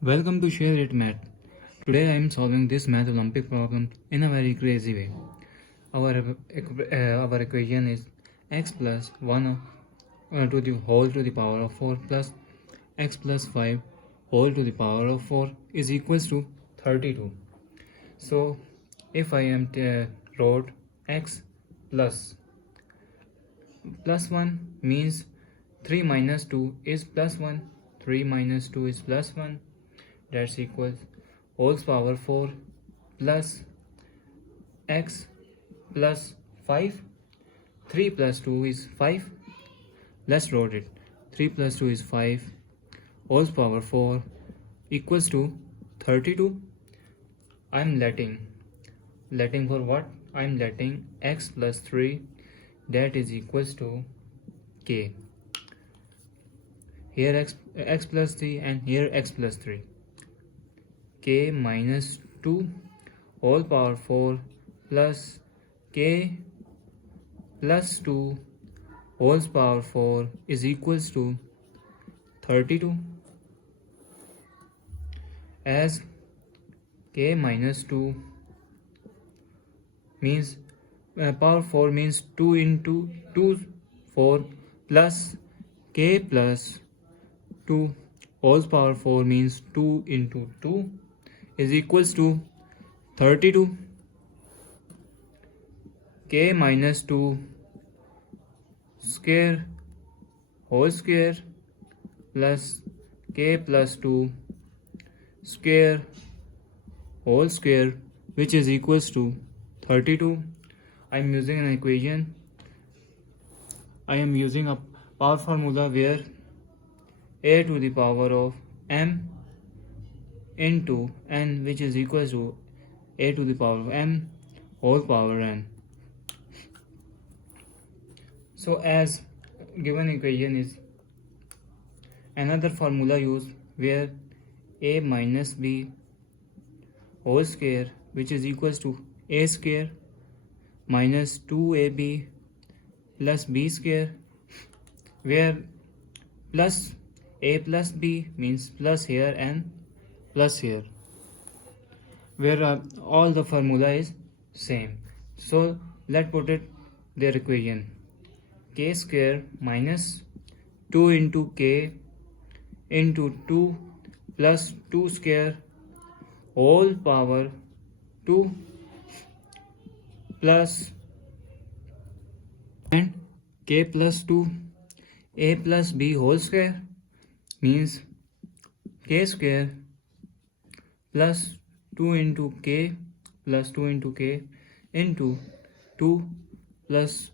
Welcome to Share It Math. Today I am solving this Math Olympic problem in a very crazy way. Our equation is x plus 1 to the whole to the power of 4 plus x plus 5 whole to the power of 4 is equals to 32. So if I am wrote x plus 1 means 3 minus 2 is plus 1, 3 minus 2 is plus 1, that's equals whole power 4 plus x plus 5. 3 plus 2 is 5. Let's write it. 3 plus 2 is 5 whole power 4 equals to 32. I'm letting for what? I'm letting x plus 3, that is equals to k. Here x plus 3 and here x plus 3. K minus 2 whole power 4 plus k plus 2 whole power 4 is equals to 32. As k minus 2 means power 4 means 2 into 2 4 plus k plus 2 whole power 4 means 2 into 2 is equals to 32. K minus 2 square whole square plus k plus 2 square whole square, which is equals to 32. I am using an equation. I am using a power formula where a to the power of m into n, which is equals to a to the power of m whole power n. So as given equation is another formula used where a minus b whole square, which is equals to a square minus 2ab plus b square, where plus a plus b means plus here and plus here, where all the formula is same. So let's put it their equation. K square minus 2 into k into 2 plus 2 square whole power 2 plus and k plus 2 a plus b whole square means k square plus 2 into k plus 2 into k into 2 plus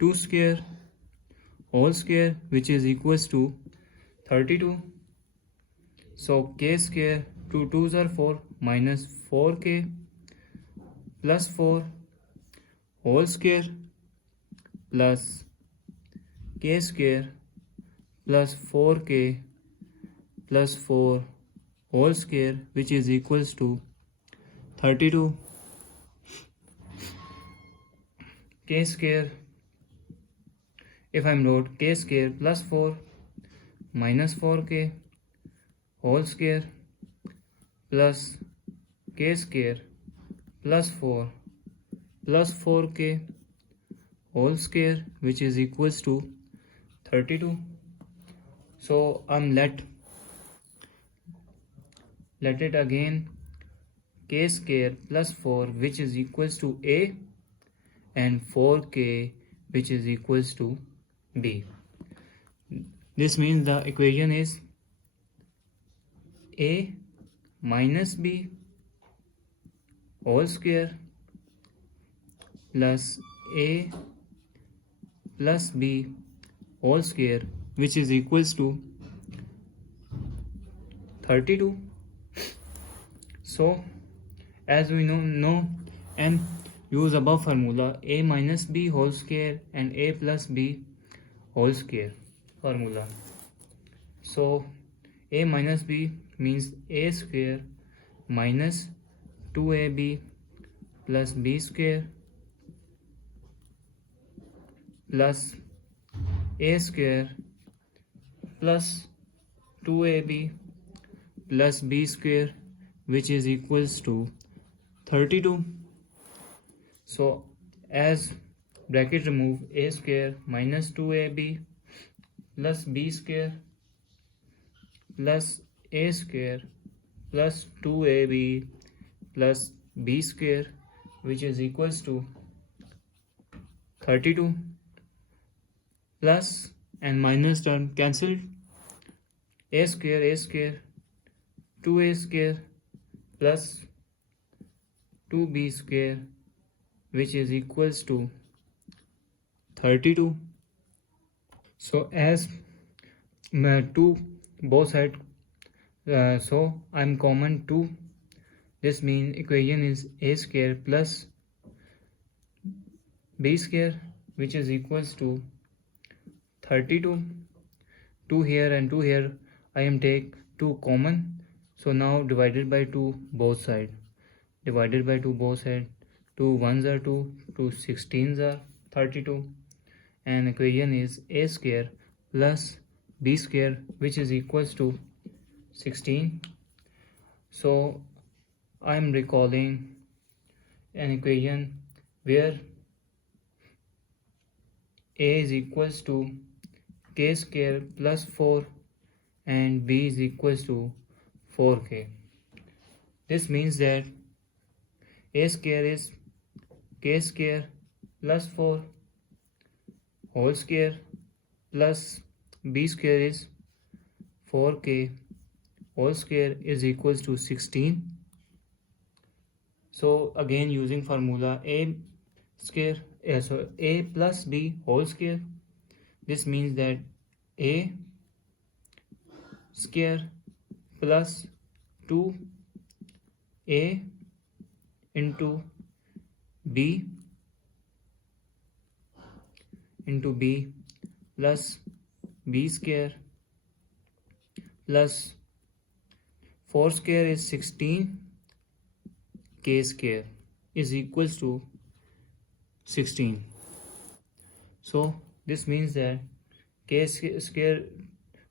2 square whole square, which is equals to 32. So k square 2 2s are 4 minus 4k plus 4 whole square plus k square plus 4k plus 4 whole square, which is equals to 32. K square, if I'm wrote k square plus 4 minus 4k whole square plus k square plus 4 plus 4k whole square, which is equals to 32. So I'm let it again. K square plus 4, which is equals to a, and 4k, which is equals to b. This means the equation is a minus b whole square plus a plus b whole square, which is equals to 32. So as we know and use above formula a minus b whole square and a plus b whole square formula. So a minus b means a square minus 2ab plus b square plus a square plus 2ab plus b square, which is equals to 32. So as bracket remove, a square minus 2ab plus b square plus a square plus 2ab plus b square, which is equals to 32, plus and minus term cancelled, a square 2a square plus 2b square, which is equals to 32. So as 2 both side, so I'm common 2. This means equation is a square plus b square, which is equals to 32. 2 here and 2 here, I am take 2 common. So now divided by 2 both side. Divided by 2 both side. 2 1s are 2, 2 16s are 32. And equation is a square plus b square, which is equals to 16. So I am recalling an equation where a is equals to k square plus 4 and b is equals to 4k. This means that a square is k square plus 4 whole square plus b square is 4k whole square is equals to 16. So again using formula a square, so a plus b whole square, this means that a square plus 2a into b plus b square plus 4 square is 16, k square is equals to 16. So this means that k square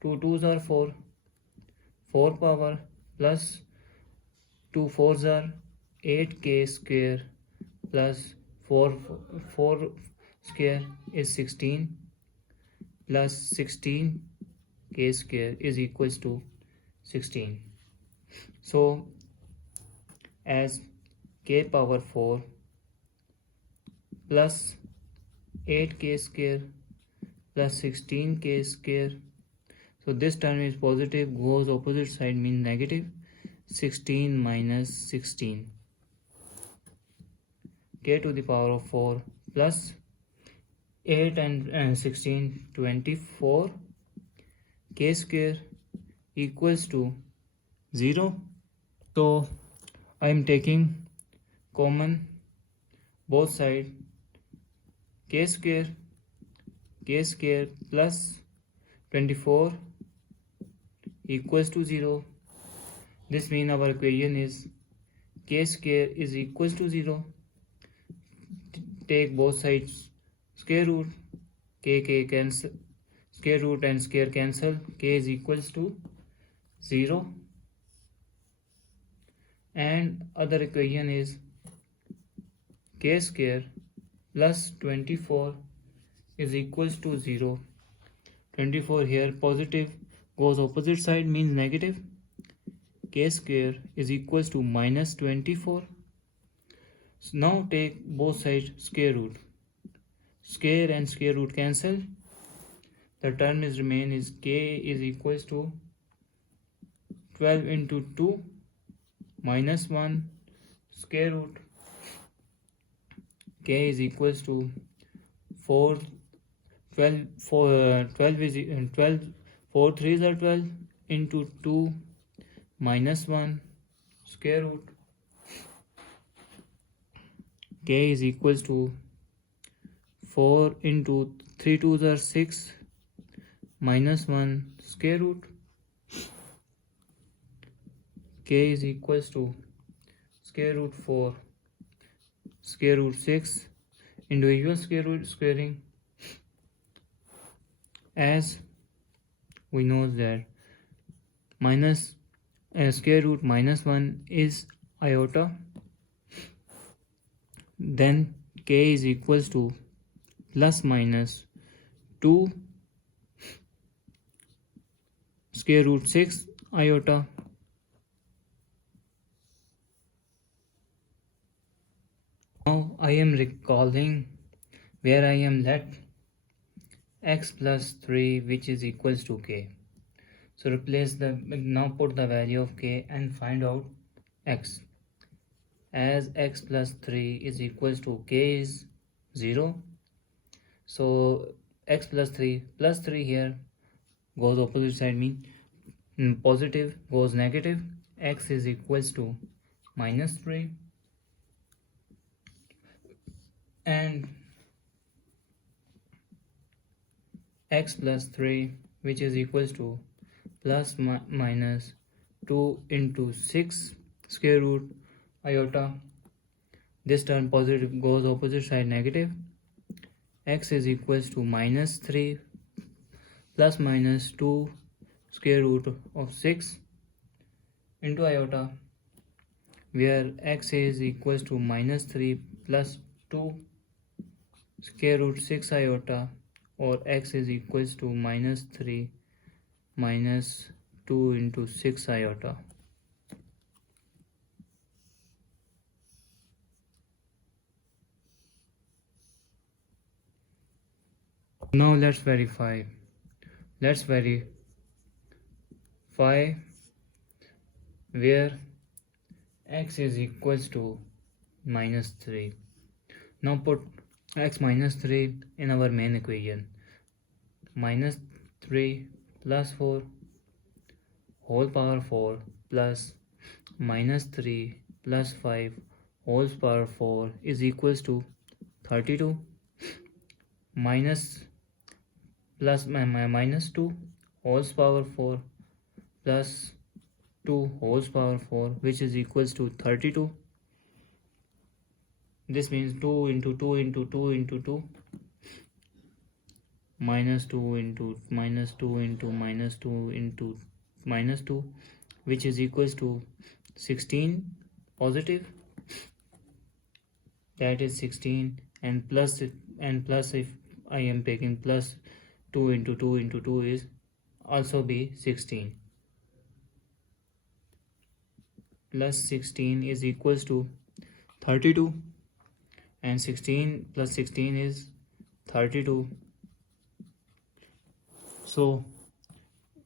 2 2s are 4, 4 power plus 2 4s are 8k square plus 4 square is 16 plus 16 k square is equals to 16. So as k power 4 plus 8k square plus 16k square, so this term is positive, goes opposite side means negative. 16 minus 16, k to the power of 4 plus 8 and 16, 24 k square equals to 0. So I am taking common both side, k square plus 24 equals to 0. This means our equation is k square is equals to 0. Take both sides square root, k cancel, square root and square cancel, k is equals to 0. And other equation is k square plus 24 is equals to 0. 24 here positive, goes opposite side means negative. K square is equals to minus 24. So now take both sides square root. Square and square root cancel. The term is remain is k is equals to 12 into 2 minus 1 square root. K is equals to 4 is 12, 4 3s are 12 into 2 minus 1 square root. K is equals to 4 into 3 2s are 6 minus 1 square root. K is equals to square root 4 square root 6, individual square root squaring, as we know that minus square root minus 1 is iota, then k is equals to plus minus 2 square root 6 iota. Now I am recalling where I am let x plus 3 which is equals to k. So now put the value of k and find out x. As x plus 3 is equals to k is 0. So x plus 3 here goes opposite side, mean positive goes negative. X is equals to minus 3 and x plus 3 which is equals to plus minus 2 into 6 square root iota. This term positive goes opposite side negative. X is equals to minus 3 plus minus 2 square root of 6 into iota, where x is equals to minus 3 plus 2 square root 6 iota, or x is equals to minus 3 minus 2 into 6 iota. Now let's verify. Let's verify where x is equals to minus 3. Now put x minus 3 in our main equation. Minus 3 plus 4 whole power 4 plus minus 3 plus 5 whole power 4 is equals to 32. Minus plus minus 2 whole power 4 plus 2 whole power 4 which is equals to 32. This means 2 into 2 into 2 into 2 minus 2 into minus 2 into minus 2 into minus 2 which is equals to 16 positive, that is 16, and plus if I am taking plus 2 into 2 into 2 is also be 16. Plus 16 is equals to 32, and 16 plus 16 is 32. So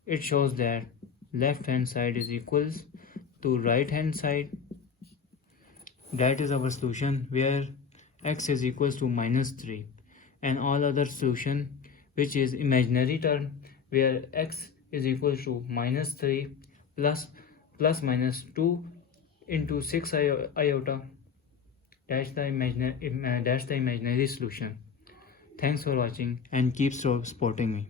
it shows that left hand side is equals to right hand side. That is our solution, where x is equals to minus 3, and all other solution which is imaginary term, where x is equals to minus 3 plus minus 2 into 6 iota. That's the imaginary solution. Thanks for watching and keep supporting me.